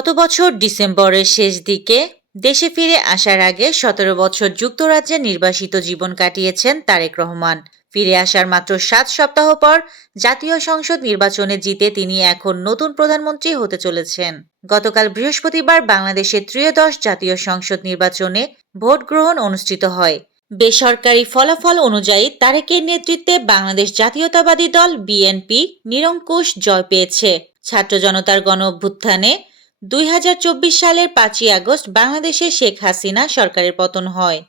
গত বছর ডিসেম্বরের শেষ দিকে দেশে ফিরে আসার আগে ১৭ বছর যুক্তরাজ্যে নির্বাসিত জীবন কাটিয়েছেন তারেক রহমান। ফিরে আসার মাত্র ৭ সপ্তাহ পর জাতীয় সংসদ নির্বাচনে জিতে তিনি এখন নতুন প্রধানমন্ত্রী হতে চলেছেন। গতকাল বৃহস্পতিবার বাংলাদেশের ত্রয়োদশ জাতীয় সংসদ নির্বাচনে ভোট গ্রহণ অনুষ্ঠিত হয়। বেসরকারি ফলাফল অনুযায়ী তারেকের নেতৃত্বে বাংলাদেশ জাতীয়তাবাদী দল বিএনপি নিরঙ্কুশ জয় পেয়েছে। ছাত্র জনতার গণ অভ্যুত্থানে ২০২৪ সালের ৫ই আগস্ট বাংলাদেশে শেখ হাসিনা সরকারের পতন হয়।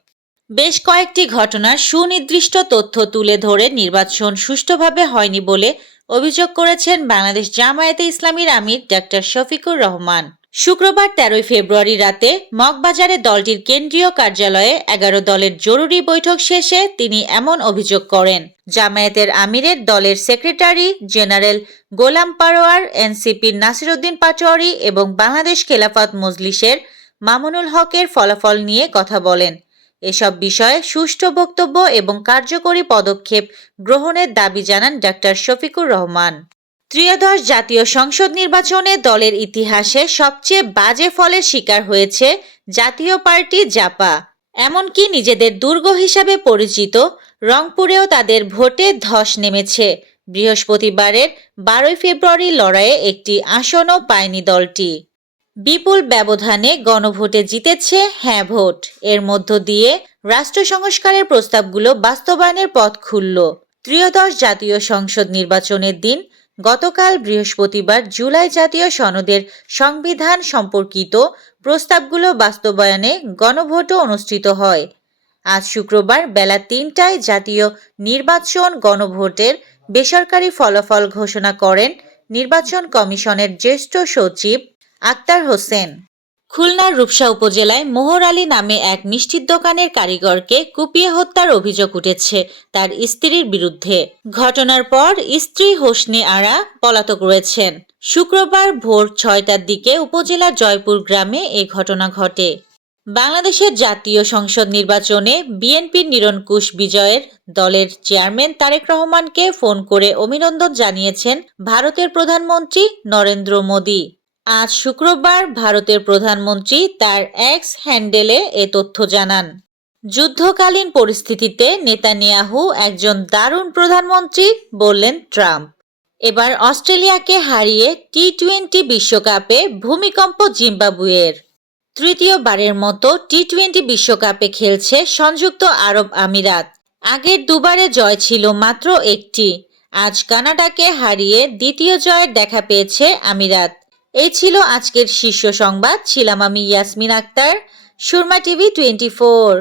বেশ কয়েকটি ঘটনার সুনির্দিষ্ট তথ্য তুলে ধরে নির্বাচন সুষ্ঠুভাবে হয়নি বলে অভিযোগ করেছেন বাংলাদেশ জামায়াতে ইসলামীর আমির ডাক্তার শফিকুর রহমান। শুক্রবার ১৩ ফেব্রুয়ারি রাতে মগবাজারে দলটির কেন্দ্রীয় কার্যালয়ে ১১ দলের জরুরি বৈঠক শেষে তিনি এমন অভিযোগ করেন। জামায়াতের আমিরের দলের সেক্রেটারি জেনারেল গোলাম পারোয়ার, এনসিপির নাসিরউদ্দিন পাটোয়ারি এবং বাংলাদেশ খেলাফত মজলিসের মামুনুল হকের ফলাফল নিয়ে কথা বলেন। এসব বিষয়ে সুষ্ঠু বক্তব্য এবং কার্যকরী পদক্ষেপ গ্রহণের দাবি জানান ডাক্তার শফিকুর রহমান। ত্রয়োদশ জাতীয় সংসদ নির্বাচনে দলের ইতিহাসে সবচেয়ে বাজে ফলের শিকার হয়েছে জাতীয় পার্টি জাপা। এমনকি নিজেদের দুর্গ হিসাবে পরিচিত রংপুরেও তাদের ভোটে ধস নেমেছে। বৃহস্পতিবারের ১২ ফেব্রুয়ারি লড়াইয়ে একটি আসনও পায়নি দলটি। বিপুল ব্যবধানে গণভোটে জিতেছে হ্যাঁ ভোট। এর মধ্য দিয়ে রাষ্ট্র সংস্কারের প্রস্তাবগুলো বাস্তবায়নের পথ খুলল। ত্রয়োদশ জাতীয় সংসদ নির্বাচনের দিন গতকাল বৃহস্পতিবার জুলাই জাতীয় সনদের সংবিধান সম্পর্কিত প্রস্তাবগুলো বাস্তবায়নে গণভোটও অনুষ্ঠিত হয়। আজ শুক্রবার বেলা ৩টায় জাতীয় নির্বাচন গণভোটের বেসরকারি ফলাফল ঘোষণা করেন নির্বাচন কমিশনের জ্যেষ্ঠ সচিব আক্তার হোসেন। খুলনার রূপসা উপজেলায় মোহর আলী নামে এক মিষ্টির দোকানের কারিগরকে কুপিয়ে হত্যার অভিযোগ উঠেছে তার স্ত্রীর বিরুদ্ধে। ঘটনার পর স্ত্রী হোসনে আরা পলাতক রয়েছেন। শুক্রবার ভোর ৬টার দিকে উপজেলার জয়পুর গ্রামে এ ঘটনা ঘটে। বাংলাদেশের জাতীয় সংসদ নির্বাচনে বিএনপির নিরঙ্কুশ বিজয়ের দলের চেয়ারম্যান তারেক রহমানকে ফোন করে অভিনন্দন জানিয়েছেন ভারতের প্রধানমন্ত্রী নরেন্দ্র মোদি। আজ শুক্রবার ভারতের প্রধানমন্ত্রী তার এক্স হ্যান্ডেলে এ তথ্য জানান। যুদ্ধকালীন পরিস্থিতিতে নেতানিয়াহু একজন দারুণ প্রধানমন্ত্রী, বললেন ট্রাম্প। এবার অস্ট্রেলিয়াকে হারিয়ে টি-২০ বিশ্বকাপে ভূমিকম্প জিম্বাবুয়ের। তৃতীয়বারের মতো টি-২০ বিশ্বকাপে খেলছে সংযুক্ত আরব আমিরাত। আগের দুবারে জয় ছিল মাত্র একটি। আজ কানাডাকে হারিয়ে দ্বিতীয় জয়ের দেখা পেয়েছে আমিরাত। এই ছিল আজকের শীর্ষ সংবাদ। ছিলাম আমি ইয়াসমিন আক্তার, সুরমা টিভি 24।